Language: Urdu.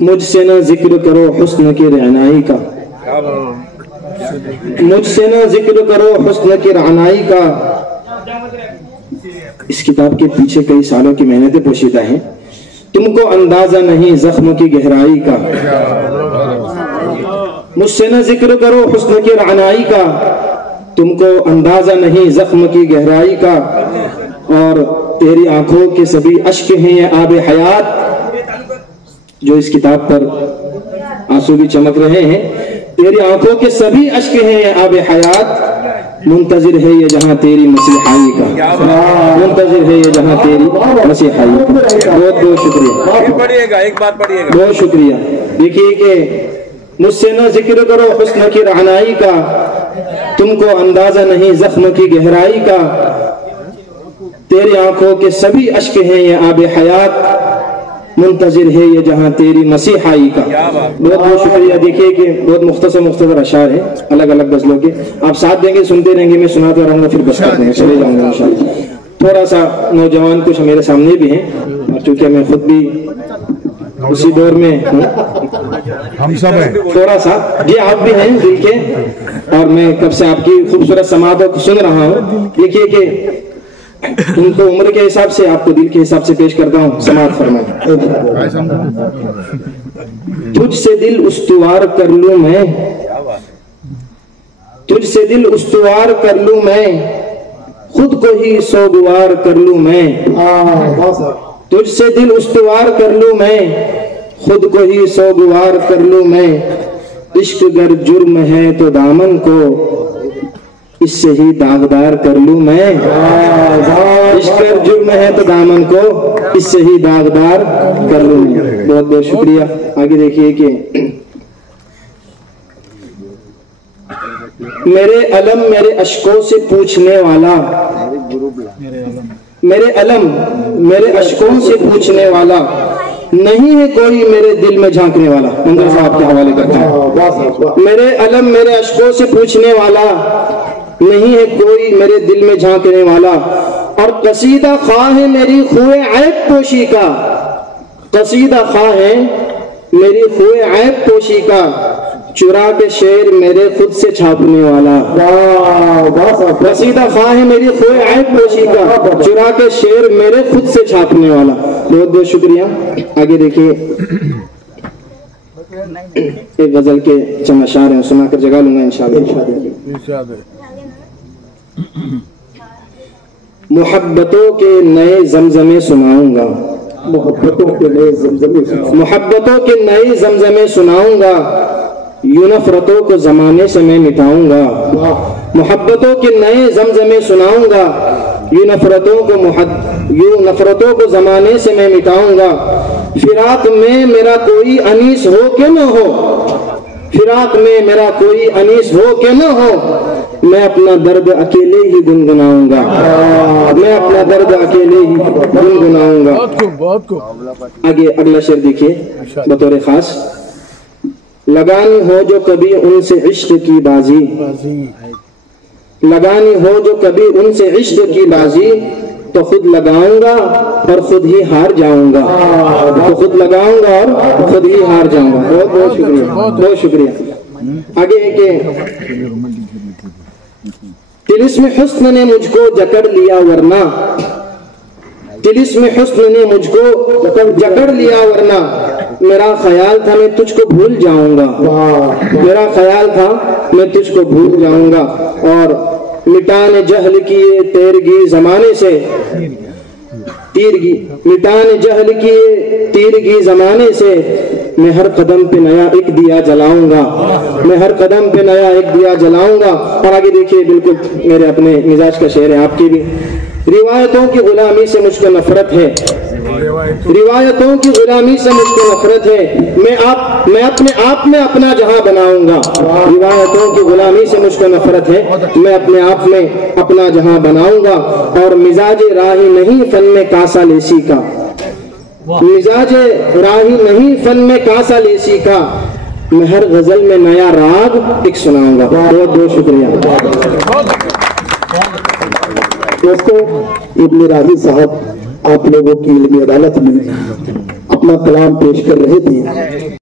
مجھ سے نہ ذکر کرو حسن کی رعنائی کا، مجھ سے نہ ذکر کرو حسن کی رعنائی کا۔ اس کتاب کے پیچھے کئی سالوں کی محنتیں پوشیدہ ہیں، تم کو اندازہ نہیں زخم کی گہرائی کا۔ مجھ سے نہ ذکر کرو حسن کی رعنائی کا، تم کو اندازہ نہیں زخم کی گہرائی کا۔ اور تیری آنکھوں کے سبھی اشک ہیں یہ آب حیات، جو اس کتاب پر آنسو بھی چمک رہے ہیں۔ تیری آنکھوں کے سبھی اشک ہیں یہ آب حیات، منتظر ہے یہ جہاں تیری مسیحائی کا، منتظر ہے یہ جہاں تیری مسیحائی کا۔ بہت بہت شکریہ، بہت شکریہ۔ دیکھیے کہ مجھ سے نہ ذکر کرو حسن کی رعنائی کا، تم کو اندازہ نہیں زخم کی گہرائی کا۔ تیری آنکھوں کے سبھی اشک ہیں یہ آب حیات، منتظر ہے یہ جہاں تیری مسیحائی کا۔ بہت بہت شکریہ۔ دیکھیے کہ بہت مختصر اشعار ہیں الگ الگ غزلوں کے، آپ ساتھ دیں گے، سنتے رہیں گے، میں سناتا رہوں گا، پھر بس کرتے ہیں، چلے جاؤں گا انشاءاللہ۔ تھوڑا سا نوجوان کچھ میرے سامنے بھی ہیں، اور چونکہ میں خود بھی اسی دور میں ہوں، ہم سب ہیں تھوڑا سا جی آپ بھی ہیں دیکھیں، اور میں کب سے آپ کی خوبصورت سماعتوں کو سن رہا ہوں۔ دیکھیے کہ ان کو عمر کے حساب سے، آپ کو دل کے حساب سے پیش کرتا ہوں، سماعت فرمائیں۔ تجھ سے دل استوار کر لوں میں، تجھ سے دل استوار کر لوں میں، خود کو ہی سوگوار کر لوں میں۔ تجھ سے دل استوار کر لوں میں، خود کو ہی سوگوار کر لوں میں۔ عشق گر جرم ہے تو دامن کو اس سے ہی داغدار کر لوں میں۔ عشق گر جرم ہے تو دامن کو اس سے ہی داغدار کر لوں میں۔ بہت بہت شکریہ۔ آگے دیکھیے کہ میرے علم میرے اشکوں سے پوچھنے والا، میرے علم میرے اشکوں سے پوچھنے والا، نہیں ہے کوئی میرے دل میں جھانکنے والا۔ منظر صاحب کے حوالے کرتا ہوں۔ میرے علم میرے اشکوں سے پوچھنے والا، نہیں ہے کوئی میرے دل میں جھانکنے والا۔ اور قصیدہ خواہ ہے میری خوئے عیب پوشی کا، قصیدہ خواہ ہے میری خوئے عیب پوشی کا، چرا کے شعر میرے خود سے چھاپنے والا۔ قصیدہ خواہ ہے میری خوئے عیب پوشی کا، چرا کے شعر میرے خود سے چھاپنے والا۔ بہت بہت شکریہ۔ آگے دیکھیے ایک غزل کے چند اشعار ہیں، سنا کر جگہ لوں گا انشاءاللہ۔ محبتوں کے نئے زمزمے سناؤں گا، محبتوں کے نئے زمزمے، محبتوں کے نئے زمزمے سناؤں گا، یوں نفرتوں کو زمانے سے میں مٹاؤں گا۔ محبتوں کے نئے زمزمے سناؤں گا، یوں نفرتوں کو زمانے سے میں مٹاؤں گا۔ فراق میں میرا کوئی انیس ہو کہ نہ ہو، فراق میں میرا کوئی انیس ہو کہ نہ ہو، میں اپنا درد اکیلے ہی گنگناؤں گا، میں اپنا درد اکیلے ہی گنگناؤں گا۔ آگے اگلا شعر دیکھیے بطور خاص۔ لگانی ہو جو کبھی ان سے عشق کی بازی، لگانی ہو جو کبھی ان سے عشق کی بازی، تو خود لگاؤں گا اور خود ہی ہار جاؤں گا، تو خود لگاؤں گا اور خود ہی ہار جاؤں گا۔ بہت بہت شکریہ، بہت شکریہ۔ آگے ہے کہ طلسم حسن نے مجھ کو جکڑ لیا ورنہ، طلسم حسن نے مجھ کو جکڑ لیا ورنہ، میرا خیال تھا میں تجھ کو بھول جاؤں گا، میرا خیال تھا میں تجھ کو بھول جاؤں گا۔ اور مٹانے جہل کیے تیرگی زمانے سے، تیرگی مٹانے جہل کیے تیرگی زمانے سے، میں ہر قدم پہ نیا ایک دیا جلاؤں گا، میں ہر قدم پہ نیا ایک دیا جلاؤں گا۔ اور آگے دیکھیے بالکل میرے اپنے مزاج کا شعر ہے، آپ کی بھی۔ روایتوں کی غلامی سے مجھ کو نفرت ہے، روایتوں کی غلامی سے مجھ کو نفرت ہے، میں اپنے آپ میں اپنا جہاں بناؤں گا۔ روایتوں کی غلامی سے مجھ کو نفرت ہے، میں اپنے آپ میں اپنا جہاں بناؤں گا۔ اور مزاج راہی نہیں فن میں کاسا لیسی کا، مزاج راہی نہیں فن میں کاسا لیسی کا، میں ہر غزل میں نیا راگ ایک سناؤں گا۔ بہت بہت شکریہ دوستو۔ ابن راہی صاحب آپ لوگوں کی علمی عدالت میں اپنا کلام پیش کر رہے تھے.